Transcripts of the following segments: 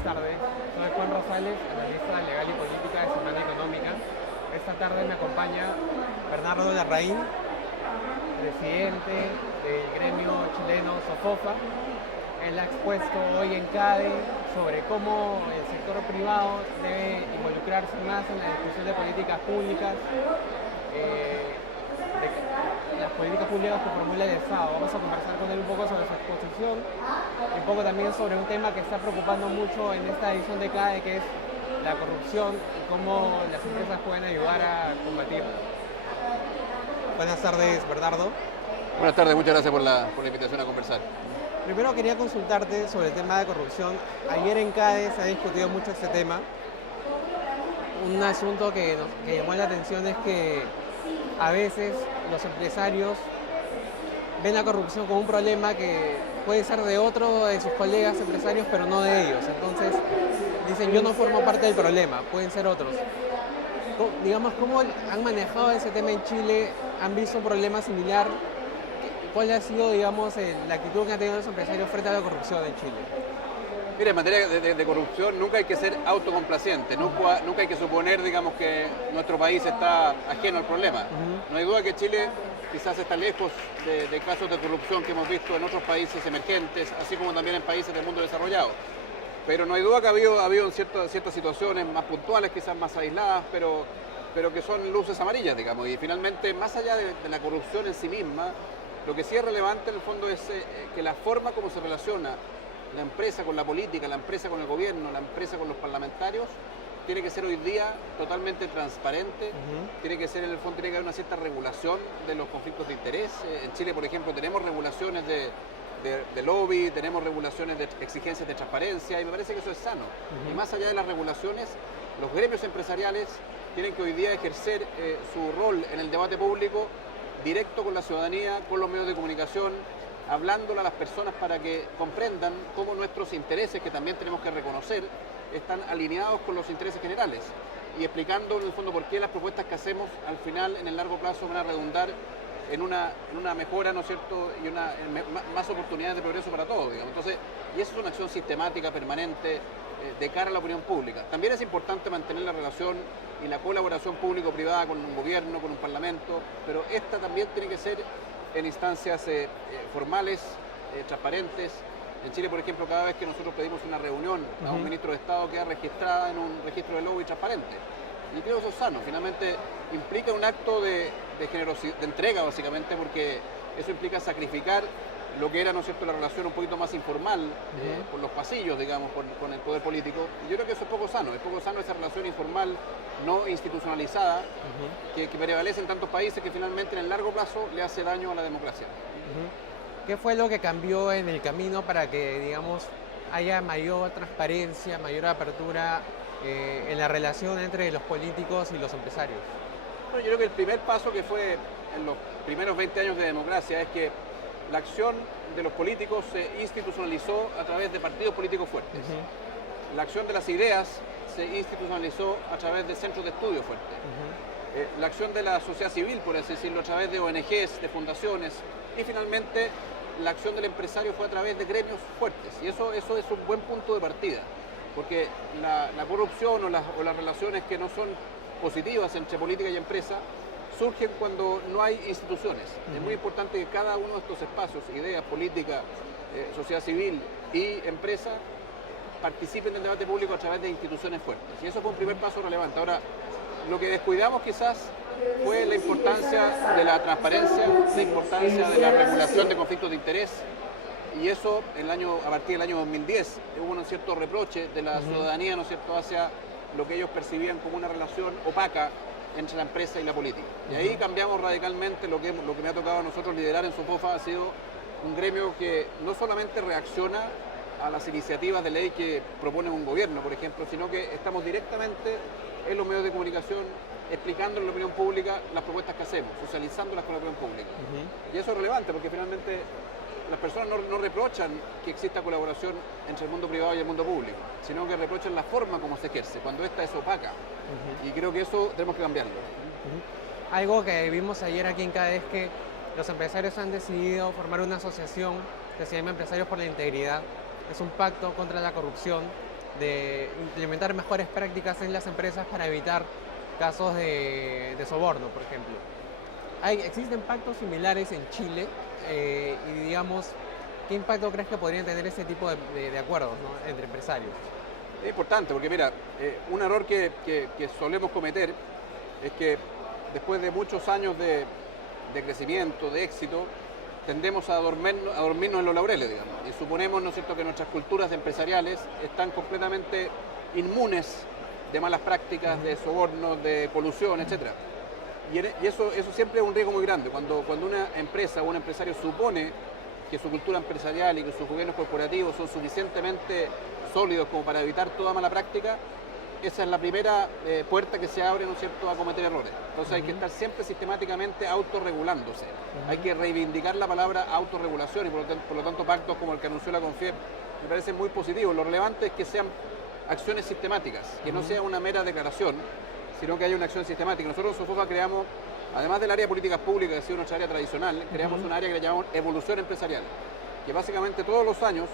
buenas tardes. Soy Juan Rosales, analista legal y política de Semana Económica. Esta tarde me acompaña Bernardo Larraín, presidente del gremio chileno SOFOFA. Él ha expuesto hoy en CADE sobre cómo el sector privado debe involucrarse más en la discusión de políticas públicas, las políticas públicas que formula el Estado. Vamos a conversar con él un poco sobre su exposición y un poco también sobre un tema que está preocupando mucho en esta edición de CADE, que es la corrupción y cómo las empresas pueden ayudar a combatirla. Buenas tardes, Bernardo. Buenas tardes, muchas gracias por la invitación a conversar. Primero quería consultarte sobre el tema de corrupción. Ayer en CADE se ha discutido mucho este tema. Un asunto que llamó la atención es que a veces los empresarios ven la corrupción como un problema que puede ser de otro de sus colegas empresarios, pero no de ellos. Entonces dicen, yo no formo parte del problema, pueden ser otros. Digamos, ¿cómo han manejado ese tema en Chile? ¿Han visto un problema similar? ¿Cuál ha sido, digamos, la actitud que han tenido los empresarios frente a la corrupción en Chile? Mira, en materia de corrupción nunca hay que ser autocomplaciente, nunca hay que suponer, digamos, que nuestro país está ajeno al problema. No hay duda que Chile quizás está lejos de casos de corrupción que hemos visto en otros países emergentes, así como también en países del mundo desarrollado. Pero no hay duda que ha habido ciertas situaciones más puntuales, quizás más aisladas, pero que son luces amarillas, digamos. Y finalmente, más allá de la corrupción en sí misma, lo que sí es relevante en el fondo es que la forma como se relaciona la empresa con la política, la empresa con el gobierno, la empresa con los parlamentarios, tiene que ser hoy día totalmente transparente, tiene que ser, en el fondo, tiene que haber una cierta regulación de los conflictos de interés. En Chile, por ejemplo, tenemos regulaciones de lobby, tenemos regulaciones de exigencias de transparencia, y me parece que eso es sano. Y más allá de las regulaciones, los gremios empresariales tienen que hoy día ejercer su rol en el debate público directo con la ciudadanía, con los medios de comunicación, hablándole a las personas para que comprendan cómo nuestros intereses, que también tenemos que reconocer, están alineados con los intereses generales, y explicando en el fondo por qué las propuestas que hacemos al final, en el largo plazo, van a redundar en una mejora, ¿no es cierto?, y más oportunidades de progreso para todos, digamos. Entonces, y eso es una acción sistemática, permanente, de cara a la opinión pública. También es importante mantener la relación y la colaboración público-privada con un gobierno, con un parlamento, pero esta también tiene que ser en instancias formales, transparentes. En Chile, por ejemplo, cada vez que nosotros pedimos una reunión a un ministro de Estado, queda registrada en un registro de lobby transparente. Y creo que eso es sano. Finalmente implica un acto de generosidad, de entrega, básicamente, porque eso implica sacrificar lo que era, ¿no es cierto?, la relación un poquito más informal por los pasillos, digamos, con el poder político. Y yo creo que eso es poco sano esa relación informal, no institucionalizada, que prevalece en tantos países, que finalmente en el largo plazo le hace daño a la democracia. ¿Qué fue lo que cambió en el camino para que, digamos, haya mayor transparencia, mayor apertura en la relación entre los políticos y los empresarios? Bueno, yo creo que el primer paso que fue en los primeros 20 años de democracia es que la acción de los políticos se institucionalizó a través de partidos políticos fuertes. La acción de las ideas se institucionalizó a través de centros de estudio fuertes. La acción de la sociedad civil, por así decirlo, a través de ONGs, de fundaciones, y finalmente la acción del empresario fue a través de gremios fuertes. Y eso es un buen punto de partida, porque la corrupción o las relaciones que no son positivas entre política y empresa surgen cuando no hay instituciones. Es muy importante que cada uno de estos espacios, ideas, política, sociedad civil y empresa, participen del debate público a través de instituciones fuertes. Y eso fue un primer paso relevante. Ahora, lo que descuidamos quizás fue la importancia de la transparencia, la importancia de la regulación de conflictos de interés, y eso a partir del año 2010 hubo un cierto reproche de la ciudadanía, ¿no es cierto?, hacia lo que ellos percibían como una relación opaca entre la empresa y la política. Y ahí cambiamos radicalmente. Lo que me ha tocado a nosotros liderar en SOFOFA ha sido un gremio que no solamente reacciona a las iniciativas de ley que propone un gobierno, por ejemplo, sino que estamos directamente en los medios de comunicación explicando en la opinión pública las propuestas que hacemos, socializándolas con la opinión pública. Y eso es relevante porque finalmente las personas no reprochan que exista colaboración entre el mundo privado y el mundo público, sino que reprochan la forma como se ejerce, cuando esta es opaca. Y creo que eso tenemos que cambiarlo. Algo que vimos ayer aquí en CADE es que los empresarios han decidido formar una asociación que se llama Empresarios por la Integridad. Es un pacto contra la corrupción, de implementar mejores prácticas en las empresas para evitar casos de soborno, por ejemplo. ¿Existen pactos similares en Chile? Y digamos, ¿qué impacto crees que podrían tener ese tipo de acuerdos, ¿no?, entre empresarios? Es importante porque mira, un error que solemos cometer es que después de muchos años de crecimiento, de éxito, tendemos a dormirnos en los laureles, digamos, y suponemos, ¿no es cierto?, que nuestras culturas empresariales están completamente inmunes de malas prácticas, de sobornos, de colusión, etcétera. Y eso siempre es un riesgo muy grande. Cuando una empresa o un empresario supone que su cultura empresarial y que sus gobiernos corporativos son suficientemente sólidos como para evitar toda mala práctica, esa es la primera puerta que se abre, ¿no es cierto?, a cometer errores. Entonces hay que estar siempre sistemáticamente autorregulándose. Hay que reivindicar la palabra autorregulación y por lo tanto pactos como el que anunció la CONFIEP me parecen muy positivos. Lo relevante es que sean acciones sistemáticas, que no sea una mera declaración, sino que haya una acción sistemática. Nosotros en SOFOFA creamos, además del área de políticas públicas, que ha sido nuestra área tradicional, creamos un área que le llamamos evolución empresarial, que básicamente todos los años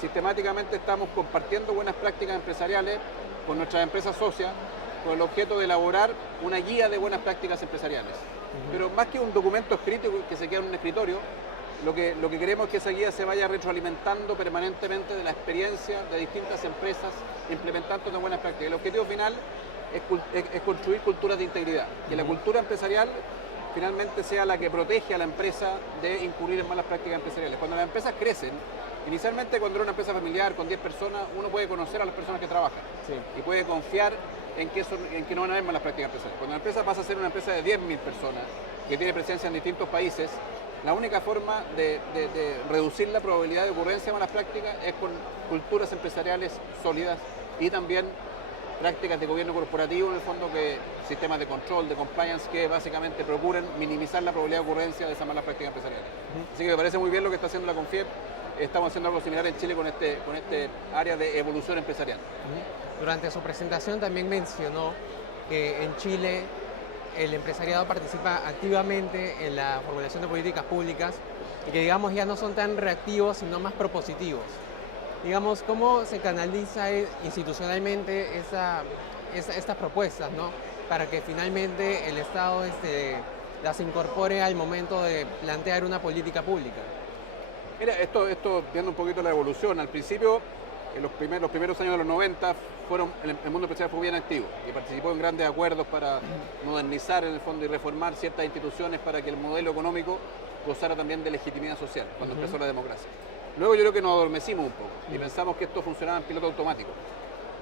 sistemáticamente estamos compartiendo buenas prácticas empresariales con nuestras empresas socias, con el objeto de elaborar una guía de buenas prácticas empresariales. Pero más que un documento escrito que se queda en un escritorio, lo que queremos es que esa guía se vaya retroalimentando permanentemente de la experiencia de distintas empresas implementando de buenas prácticas. El objetivo final es construir culturas de integridad, que la cultura empresarial finalmente sea la que protege a la empresa de incurrir en malas prácticas empresariales. Cuando las empresas crecen, inicialmente cuando era una empresa familiar con 10 personas, uno puede conocer a las personas que trabajan y puede confiar en que no van a haber malas prácticas empresariales. Cuando la empresa pasa a ser una empresa de 10.000 personas, que tiene presencia en distintos países, la única forma de reducir la probabilidad de ocurrencia de malas prácticas es con culturas empresariales sólidas y también prácticas de gobierno corporativo, en el fondo, que sistemas de control, de compliance, que básicamente procuren minimizar la probabilidad de ocurrencia de esas malas prácticas empresariales. Así que me parece muy bien lo que está haciendo la CONFIEP. Estamos haciendo algo similar en Chile con este área de evolución empresarial. Durante su presentación también mencionó que en Chile el empresariado participa activamente en la formulación de políticas públicas y que, digamos, ya no son tan reactivos, sino más propositivos. Digamos, ¿cómo se canaliza institucionalmente estas propuestas, ¿no?, para que finalmente el Estado las incorpore al momento de plantear una política pública? Mira, esto viendo un poquito la evolución, al principio, en los primeros años de los 90, el mundo empresarial fue bien activo y participó en grandes acuerdos para modernizar, en el fondo, y reformar ciertas instituciones para que el modelo económico gozara también de legitimidad social, cuando empezó la democracia. Luego yo creo que nos adormecimos un poco y pensamos que esto funcionaba en piloto automático.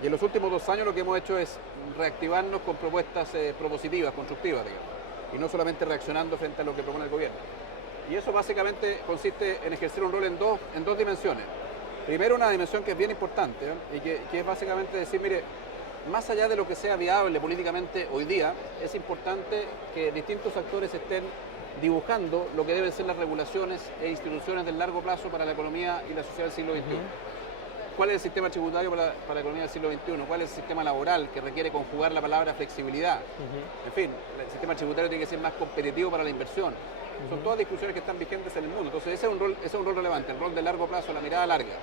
Y en los últimos 2 años lo que hemos hecho es reactivarnos con propuestas propositivas, constructivas, digamos, y no solamente reaccionando frente a lo que propone el gobierno. Y eso básicamente consiste en ejercer un rol en dos dimensiones. Primero, una dimensión que es bien importante, y que es básicamente decir, mire, más allá de lo que sea viable políticamente hoy día, es importante que distintos actores estén dibujando lo que deben ser las regulaciones e instituciones del largo plazo para la economía y la sociedad del siglo XXI. ¿Cuál es el sistema tributario para la economía del siglo XXI? ¿Cuál es el sistema laboral que requiere conjugar la palabra flexibilidad? En fin, el sistema tributario tiene que ser más competitivo para la inversión. Son todas discusiones que están vigentes en el mundo. Entonces ese es un rol relevante, el rol de largo plazo, la mirada larga.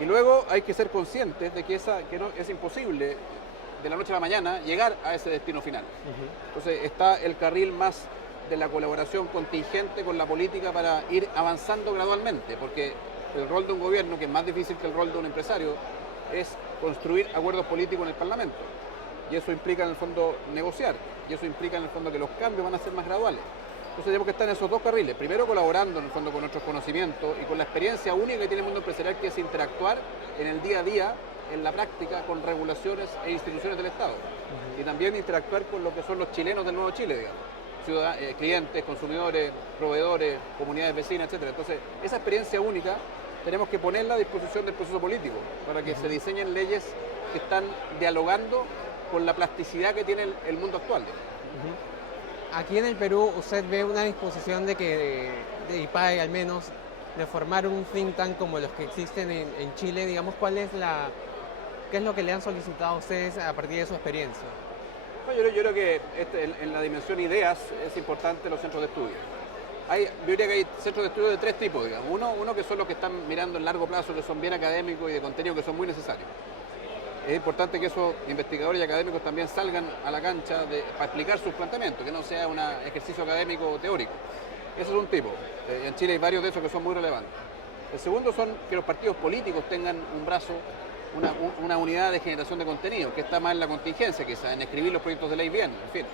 Y luego hay que ser conscientes de que es imposible de la noche a la mañana llegar a ese destino final. Entonces está el carril más de la colaboración contingente con la política para ir avanzando gradualmente, porque el rol de un gobierno, que es más difícil que el rol de un empresario, es construir acuerdos políticos en el Parlamento. Y eso implica en el fondo negociar, y eso implica en el fondo que los cambios van a ser más graduales. Entonces tenemos que estar en esos dos carriles, primero colaborando en el fondo con nuestros conocimientos y con la experiencia única que tiene el mundo empresarial, que es interactuar en el día a día, en la práctica, con regulaciones e instituciones del Estado. Y también interactuar con lo que son los chilenos del nuevo Chile, digamos. Clientes, consumidores, proveedores, comunidades vecinas, etc. Entonces, esa experiencia única tenemos que ponerla a disposición del proceso político para que se diseñen leyes que están dialogando con la plasticidad que tiene el mundo actual. Aquí en el Perú, ¿usted ve una disposición de IPAE, al menos, de formar un think tank como los que existen en Chile? Digamos, ¿qué es lo que le han solicitado a ustedes a partir de su experiencia? Yo creo que en la dimensión ideas es importante los centros de estudio. Yo diría que hay centros de estudio de 3 tipos, digamos. Uno que son los que están mirando en largo plazo, que son bien académicos y de contenido, que son muy necesarios. es importante que esos investigadores y académicos también salgan a la cancha para explicar sus planteamientos, que no sea un ejercicio académico o teórico. Ese es un tipo. En Chile hay varios de esos que son muy relevantes. El segundo son que los partidos políticos tengan un brazo, una unidad de generación de contenido, que está más en la contingencia quizás, en escribir los proyectos de ley bien, en fin.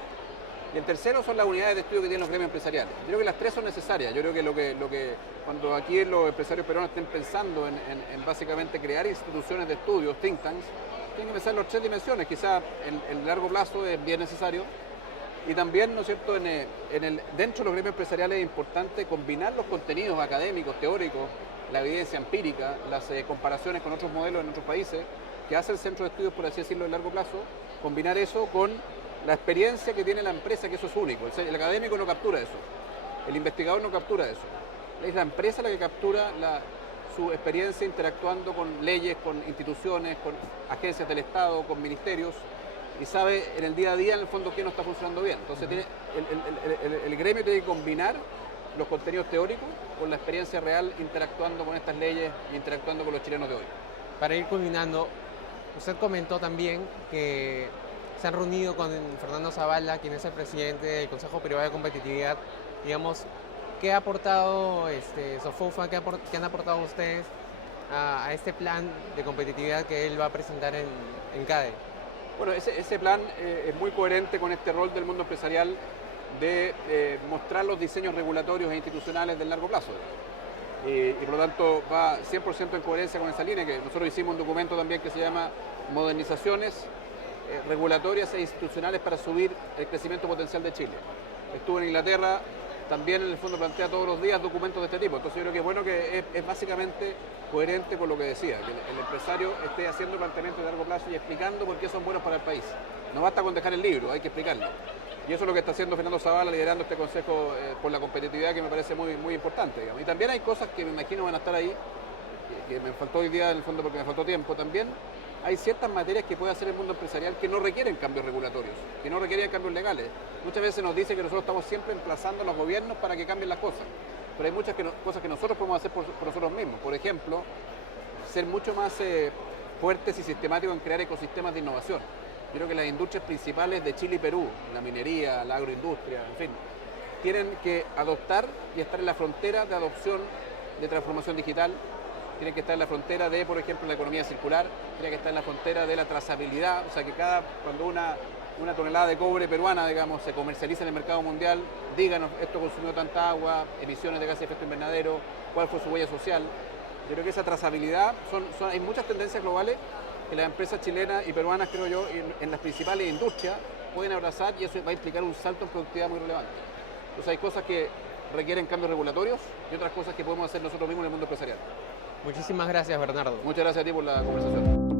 Y el tercero son las unidades de estudio que tienen los gremios empresariales. Yo creo que las tres son necesarias. Yo creo que cuando aquí los empresarios peruanos estén pensando en básicamente crear instituciones de estudio, think tanks, tienen que pensar en las tres dimensiones. Quizás en largo plazo es bien necesario. Y también, ¿no es cierto?, dentro de los gremios empresariales es importante combinar los contenidos académicos, teóricos, la evidencia empírica, las comparaciones con otros modelos en otros países, que hace el centro de estudios, por así decirlo, de largo plazo, combinar eso con la experiencia que tiene la empresa, que eso es único. El académico no captura eso, el investigador no captura eso. Es la empresa la que captura su experiencia interactuando con leyes, con instituciones, con agencias del Estado, con ministerios, y sabe en el día a día, en el fondo, qué no está funcionando bien. Entonces, el gremio tiene que combinar los contenidos teóricos con la experiencia real, interactuando con estas leyes y interactuando con los chilenos de hoy. Para ir culminando, usted comentó también que se han reunido con Fernando Zavala, quien es el presidente del Consejo Peruano de Competitividad. Digamos, ¿qué ha aportado Sofofa, qué han aportado ustedes a este plan de competitividad que él va a presentar en CADE? Bueno, ese plan es muy coherente con este rol del mundo empresarial de mostrar los diseños regulatorios e institucionales del largo plazo. Y por lo tanto va 100% en coherencia con esa línea, que nosotros hicimos un documento también que se llama Modernizaciones regulatorias e institucionales para subir el crecimiento potencial de Chile. Estuve en Inglaterra, también en el fondo plantea todos los días documentos de este tipo. Entonces yo creo que es bueno que es básicamente coherente con lo que decía, que el empresario esté haciendo planteamientos de largo plazo y explicando por qué son buenos para el país. No basta con dejar el libro, hay que explicarlo. Y eso es lo que está haciendo Fernando Zavala, liderando este Consejo por la Competitividad, que me parece muy, muy importante, digamos. Y también hay cosas que me imagino van a estar ahí, que me faltó hoy día en el fondo porque me faltó tiempo. También hay ciertas materias que puede hacer el mundo empresarial que no requieren cambios regulatorios, que no requieren cambios legales. Muchas veces nos dice que nosotros estamos siempre emplazando a los gobiernos para que cambien las cosas, pero hay muchas cosas que nosotros podemos hacer por nosotros mismos. Por ejemplo, ser mucho más fuertes y sistemáticos en crear ecosistemas de innovación. Yo creo que las industrias principales de Chile y Perú, la minería, la agroindustria, en fin, tienen que adoptar y estar en la frontera de adopción de transformación digital, tienen que estar en la frontera de, por ejemplo, la economía circular, tienen que estar en la frontera de la trazabilidad, o sea que cuando una tonelada de cobre peruana, digamos, se comercializa en el mercado mundial, díganos, esto consumió tanta agua, emisiones de gases de efecto invernadero, cuál fue su huella social. Yo creo que esa trazabilidad, hay muchas tendencias globales que las empresas chilenas y peruanas, creo yo, en las principales industrias pueden abrazar, y eso va a implicar un salto en productividad muy relevante. Entonces hay cosas que requieren cambios regulatorios y otras cosas que podemos hacer nosotros mismos en el mundo empresarial. Muchísimas gracias, Bernardo. Muchas gracias a ti por la conversación.